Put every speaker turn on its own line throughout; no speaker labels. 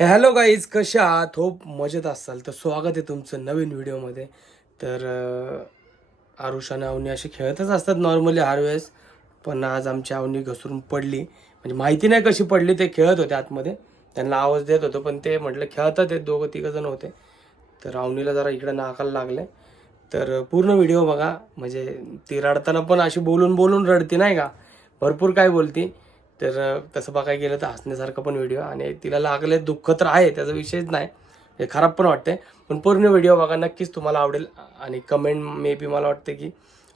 Hello guys कशा आहात? Hope मजेत असाल. तर स्वागत आहे तुमचं नवीन व्हिडिओमध्ये. तर आरुष आणि अवनी असे खेळतच असतात नॉर्मली हर वेळेस. पण आज आमची अवनी घसरून पडली. म्हणजे माहिती नाही कशी पडली ते खेळत होते आतमध्ये. त्यांना आवाज देत होतो पण ते म्हटलं खेळतात ते दोघं तिघं जण होते. तर अवनीला जरा इकडं नाकाला लागले तर पूर्ण व्हिडिओ बघा. म्हणजे ती रडताना पण अशी बोलून बोलून रडते नाही का? भरपूर काय बोलती. तर तसं बघायला गेलं तर हसण्यासारखा पण व्हिडिओ आणि तिला लागले दुःख तर आहे त्याचा विषयच नाही. हे खराब पण वाटते पण पूर्ण व्हिडिओ बघा नक्कीच तुम्हाला आवडेल. आणि कमेंट मे बी मला वाटते की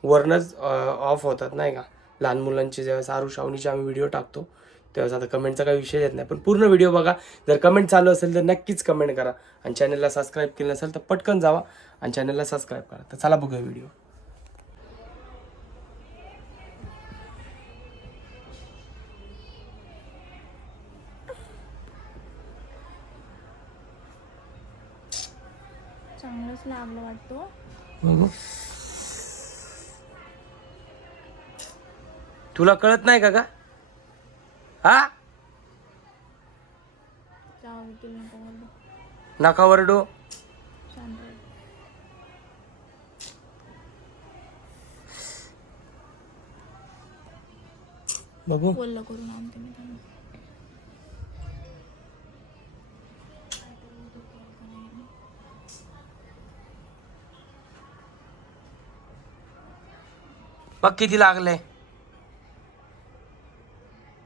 वरनच ऑफ होतात नाही का? लहान मुलांचे ज्यावेळेस आरू शावणीचे आम्ही व्हिडिओ टाकतो तेव्हाच आता कमेंटचा काही विषय येत नाही. पण पूर्ण व्हिडिओ बघा. जर कमेंट चालू असेल तर नक्कीच कमेंट करा. आणि चॅनलला सबस्क्राईब केलं नसेल तर पटकन जावा. आणि चॅनलला सबस्क्राईब करा. तर चला बघूया व्हिडिओ
चांगलंच लागलं वाटतो.
तुला कळत नाही का का हा?
नको
वरडू. बघू.
बोललं करून आणते मी त्यांना
बघ किती लागले.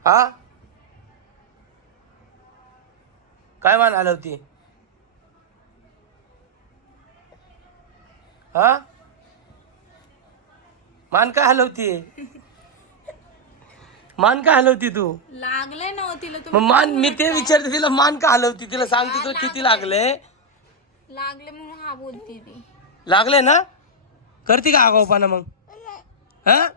हा? काय मान हलवती हा? मान काय हलवती मान काय हलवती तू?
लागलंय ना हो तिला
मग मान मी ते विचारते तिला मान का हलवती तिला सांगते तो किती लागले.
लागले म्हणून हा बोलते ती.
लागले ना? करते का आगाऊपणा मग? हा?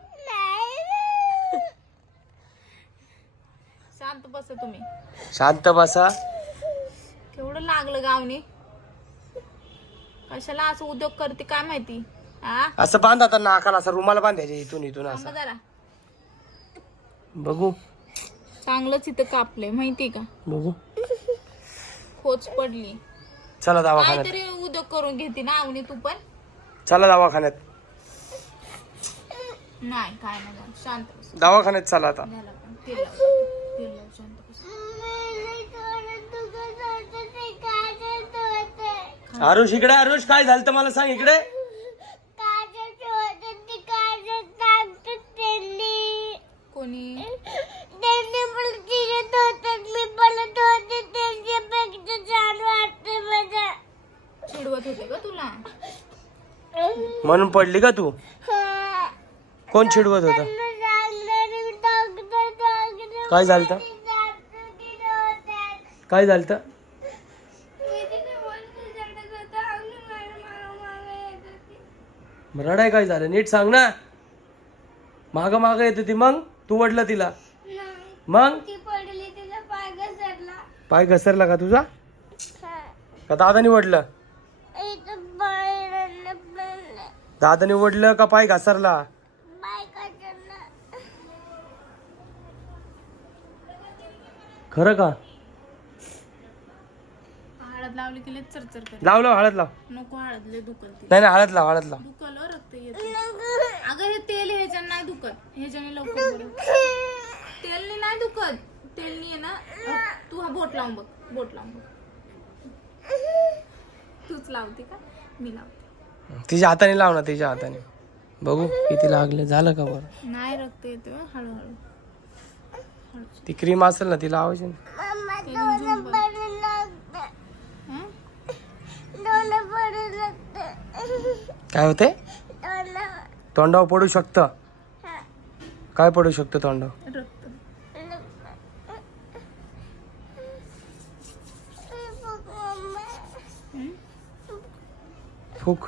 शांत बस तुम्ही.
शांत बसा.
केवढं लागलं गावने. कशाला असं उद्योग करते काय माहिती? हा?
असं बांध आता नाकाला असं रुमाला बांधायचे इथून इथून
थांबा
असं.
जरा.
बघू.
चांगलंच इथं कापलंय माहिती का?
बघू.
खोच पडली.
चला दवाखान्यात.
काहीतरी उद्योग करून घेते ना आवनी तू पण?
चला दवाखान्यात.
नाही काय नाही झालं. शांत बस.
दवाखान्यात चला आता.
झालं पण. तेल लाव. तेल लाव, शांत बस.
आरुष इकडे आरुष काय झालं तर मला सांग इकडे?
कोणी? चिडवत होते का तुला?
म्हणून पडली का तू? कोण चिडवत होता? काय झालं काय झालं रडाय काय झालं? नीट सांग ना. माग माग येत होती मग? तू वडलं तिला. मग? पाय घसरला का तुझा? का दादा वडलं? दादा वडलं का पाय घसरला? खरं का?
हळद लावली की लय चरचर कर
लाव लाव हळद लाव.
नको हळद लय दुखल ती.
नाही नाही हळद लाव हळद लाव.
दुखल हो, रक्त येत अगं हे तेल ह्याच्यानं नाही दुखत. ह्याच्याने लवकर बरं. तेलने नाही दुखत. तेलने आहे ना अ, तू हा बोट लावून बघ बोट लावून बघ. तूच लावते का? मी लावते.
तिच्या हाताने लाव ना तिच्या हाताने. बघू किती लागले. झालं का बरं?
नाही रक्त येते हळूहळू.
ती क्रीम असेल ना ती लावायची
तेल. हं?
काय होते तोंडावर पडू शकतं. काय पडू शकतं तोंडावर
रक्त. हं?
फुक.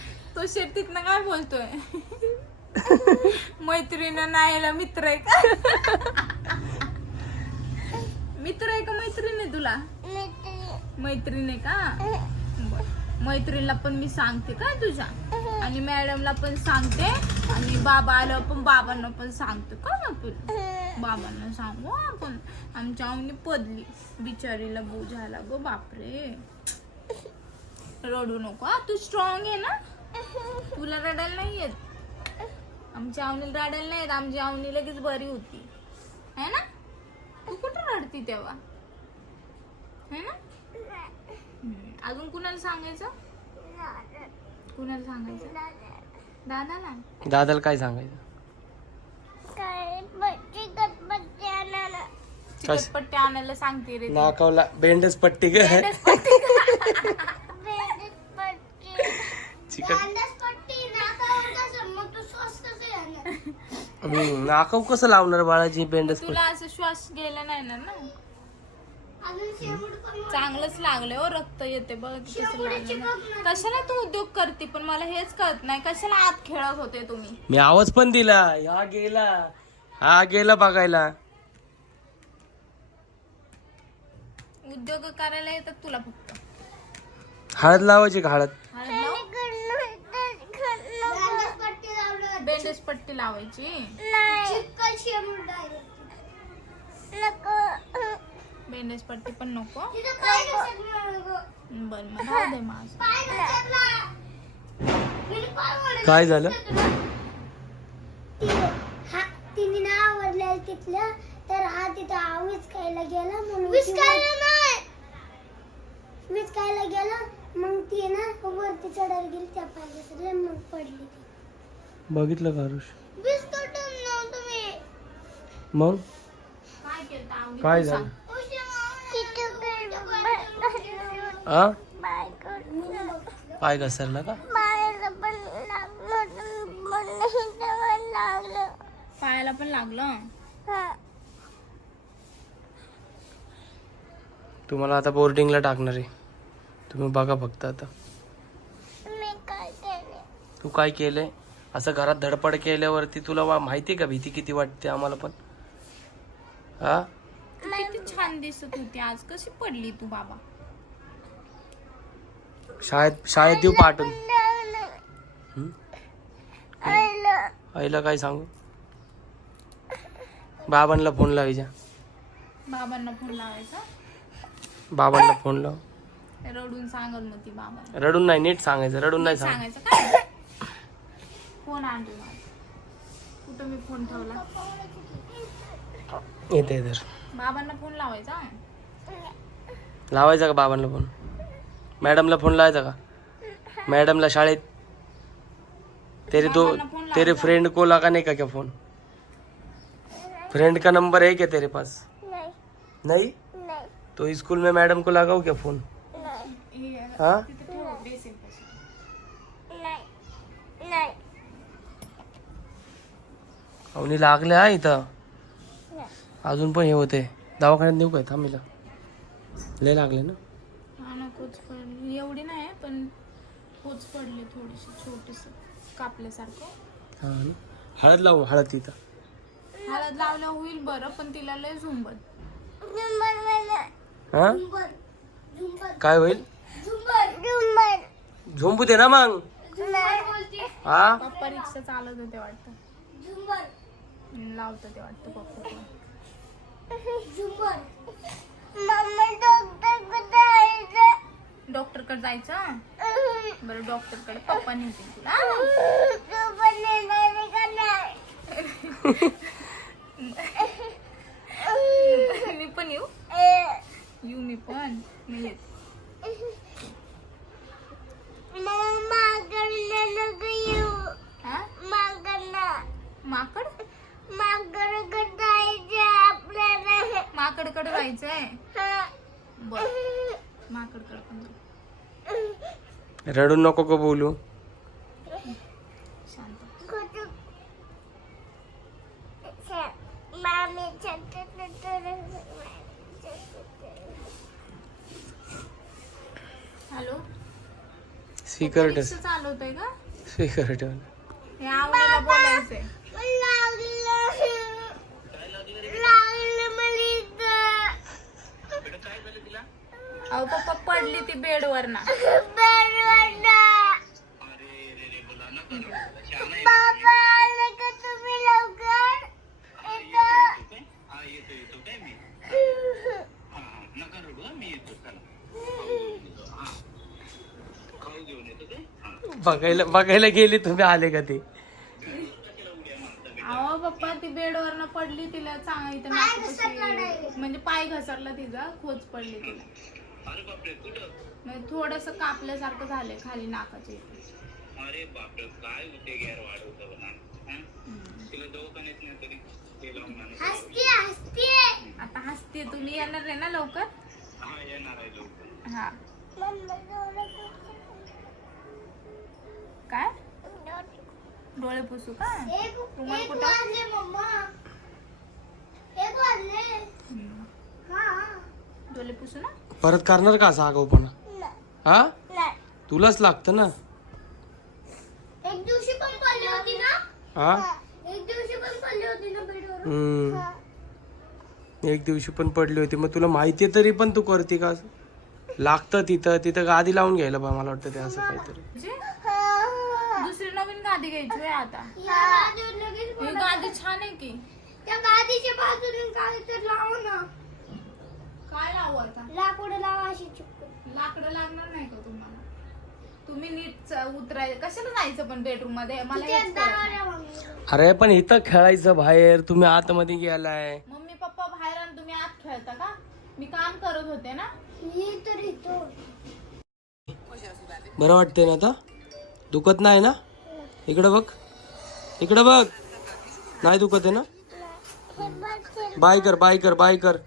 तो तो शेतीतनं काय बोलतोय? मैत्रीण नाहीला मित्र आहे का? मित्र आहे का मैत्रीण आहे तुला? मैत्रीण आहे का? मैत्रीणला पण मी सांगते का तुझ्या? आणि मॅडमला पण सांगते. आणि बाबा आलं पण बाबांना पण सांगतो का आपण? बाबांना सांगू आपण. आमच्या आईने पदली. बिचारीला बो झाला गो बापरे. रडू नको तू स्ट्रॉंग आहे ना? तुला रडायला नाही येत? आमच्या आवनीला रडायला नाही येत. आमची आवनी लगेच बरी होती. है ना? तू कुठं रडती तेव्हा? है ना? हम्म. अजून कुणाला सांगायचं? कुणाला सांगायचं? दादाला?
दादाला काय सांगायचं? कश-
चिकटपट्टी आणायला सांगते रे ती.
नाकावला बेंडच पट्टी ग. हम्म, नाकाव कसं लावणार बाळाची पट्टी
तुला असं श्वास गेला नाही ना? ना चांगलंच लागलंय हो रक्त येते बघ. कशाला तू उद्योग करते? पण मला हेच कळत नाही कशाला आत खेळत होते तुम्ही?
मी आवाज पण दिला हा गेला हा गेला बघायला.
उद्योग करायला येतात तुला फक्त.
हळद लावायची का हळद
पट्टी लावायची? बेंडेज पट्टी पण नको. बर मग राहू दे माझ
काय झालं?
तिने ना आवडलेलं तिथलं तर हा तिथं आवीच खायला गेला म्हणून विचकायला नाही. विचकायला गेला मग ती ना वरती चढायला गेली त्या पाहिजे मग पडली.
बघितलं का हरुष
बिस्कुट तुम्ही.
मग?
काय
झालं. हा पाय घसरला का?
पायाला पण लागलं.
तुम्हाला आता बोर्डिंगला टाकणार आहे. तुम्ही बघा फक्त आता.
मी काय केले
तू काय केलंय? असं घरात धडपड केल्यावरती तुला वा माहिती का भीती किती वाटते आम्हाला पण? हा?
तू किती छान दिसत होती आज. कशी पडली तू बाबा?
शाळेत शाळेत देऊ पाठवून. हं? आईला काय सांगू? बाबांना फोन लावायच्या
बाबांना फोन लावायचा?
बाबांना फोन लाव.
रडून सांगल मग ती बाबांना.
रडून नाही नीट सांगायचं रडून नाही सांग
सांगायचं काय फोन आणतो माझा कुठं मी फोन ठेवला?
येते तर
बाबांना फोन लावायचा?
लावायचा का बाबांना फोन? मॅडमला फोन लावायचा का? मॅडमला शाळेत? तेरे दो. तेरे फ्रेंड को लगा नहीं का क्या फोन? फ्रेंड का नंबर है क्या तेरे पास?
नाही.
नहीं?
नाही.
तो स्कूल में मैडम को लगाओ क्या फोन
हे
हाँ
तिथे ठेव बेसिन पाशी.
नाही नाही
अवनी लागले हा इथं. अजून पण हे होते. दवाखान्यात नेऊ काय? थांबीला लय लागले ना?
हा ना कोच पडली. एवढी नाही पण कोच पडली थोडीशी छोटीस कापल्यासारखं.
हा ना. हळद लावू हळद तिथं.
हळद लावलं होईल बरं पण तिला लय झुंबत.
झुंबर वाला.
हा?
झुंबर झुंबर
काय होईल?
झुंबर झुंबर
झोंबू दे ना मग.
नाही
हा?
पप्पा रिक्षा चालत होते वाटतं.
झुंबर
लावतं ते वाटतं पप्पा
डॉक्टर
डॉक्टरकडे जायचं. बरं डॉक्टरकडे पप्पा नेतील तुला. मी पण येऊ. येऊ मी पण. मी येते
मम्मा मागणं नको येऊ
हा
मागणं
माकड
मागणं जायचं आपल्याला
माकडकडे जायचंय. बर. माकडकडे पण जाऊ.
रडू नको का बोलू.
शांत.
छत्र
स्पीकर ठेव
चालवतोय का?
स्पीकर ठेव
हे आवडीला बोलायचंय अहो पप्पा पडली ती बेडवर ना
बघायला बघायला गेले तुम्ही आले का ते?
अहो पप्पा ती बेडवर ना पडली तिला चांगली म्हणजे पाय घसरला तिचा खोच पडली तिला. म्हणजे थोडस कापल्यासारखं झालंय खाली नाकाच्या इथे.
अरे बापरे काय होते गैर वाढवतं ना हं? तिला दवाखान्यात नाही तरी.
हसते हसते.
आता हसते तुम्ही येणार आहे ना लवकर?
हा येणार आहे लवकर.
हा. काय? डोळे पुसू. का?
एक
कुठं?
हा.
डोळे पुसू ना?
परत करणार का असा आगाऊपणा? हा?
नाही.
तुलाच लागतं ना?
एक दिवशी पण पडली होती ना?
हा?
एक दिवशी पण पडली होती ना बेडवर
हम्म. एक दिवशी पण पडली होती. मग तुला माहिती तरी पण तू करते का? लागतं तिथं. तिथं गादी लावून घ्यायला बा मला वाटतं ते असं काहीतरी.
म्हणजे? दुसरी नवीन गादी घ्यायची होय आता.
या गादीवर लगेच
ही गादी छान आहे की.
त्या गादीच्या बाजूने काय तर लाव ना.
काय लावू आता?
लाकूड लावा अशी चिपकून
लाकडं लागणार नाही का तुम्हाला? तुम्ही नीट च- उतराय कशाला जायचं पण बेडरूममध्ये? मला
तिथे
हेच कळत नाही.
दरवाजा मागणी.
अरे पण इथं खेळायचं बाहेर. तुम्ही आतमध्ये गेलाय.
मम्मी पप्पा बाहेर आणि तुम्ही आत खेळता का? मी काम करत होते ना?
ही तर इथं.
बरं वाटतंय ना आता? दुखत नाही ना? इकडं बघ. इकडं बघ. नाही दुखत आहे ना. बाय कर बाय कर बाय कर.